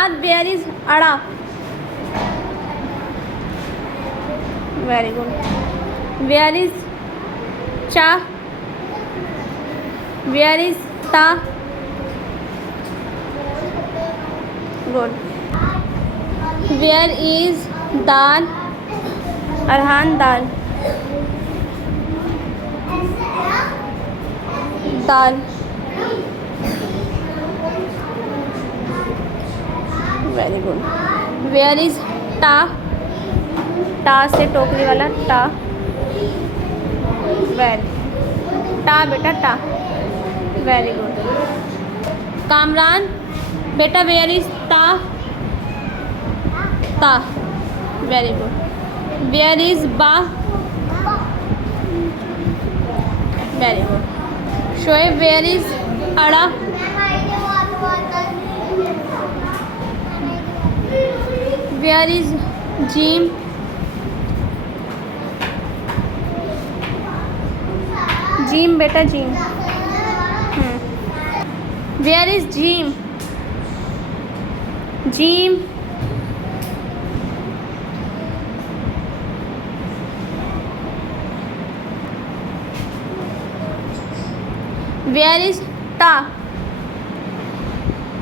Saad, where is Ada? Very good. Where is Cha? Where is Ta? Good. Where is Dal? Arhan, Dal. Dal. Very good. Where is Ta? टा से टोकरी वाला टा. Very टा बेटा टा. Very good. Kamran बेटा वेयर इज ता? ता. Very good. वेयर इज बा? Very good. Shoaib where is अड़ा? वेयर इज जीम? जीम बेटा जीम. वेयर इज जीम? जीम. वेयर इज टा?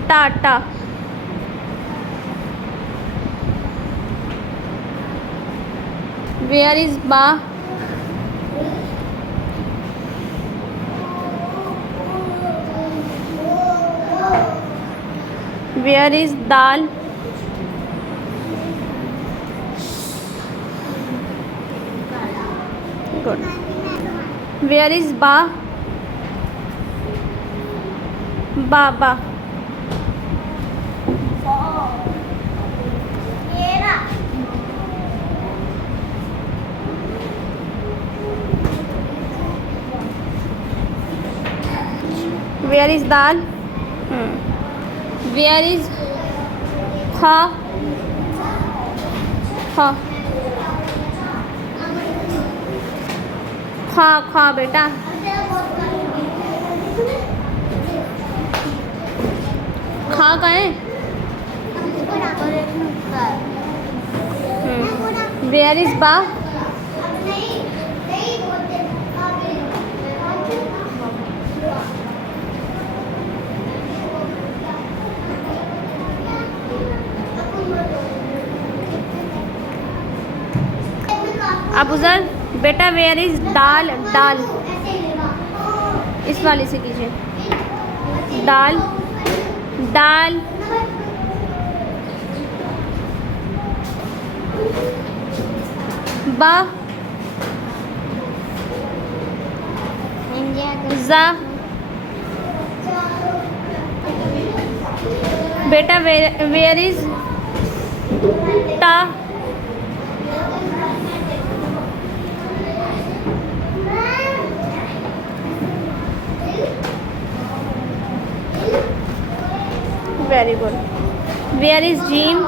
टा टा. वेयर इज बा? Where is Dal? Good. Where is Ba? Ba ba. Where is Dal? Where is Kha? Kha. Kha Kha बेटा. खा का है? Where is Ba? अबूजर बेटा वेयर इज दाल? दाल इस वाले से कीजिए. दाल दाल. बा? जा बेटा वेयर इज टा? Very good. Where is Jim?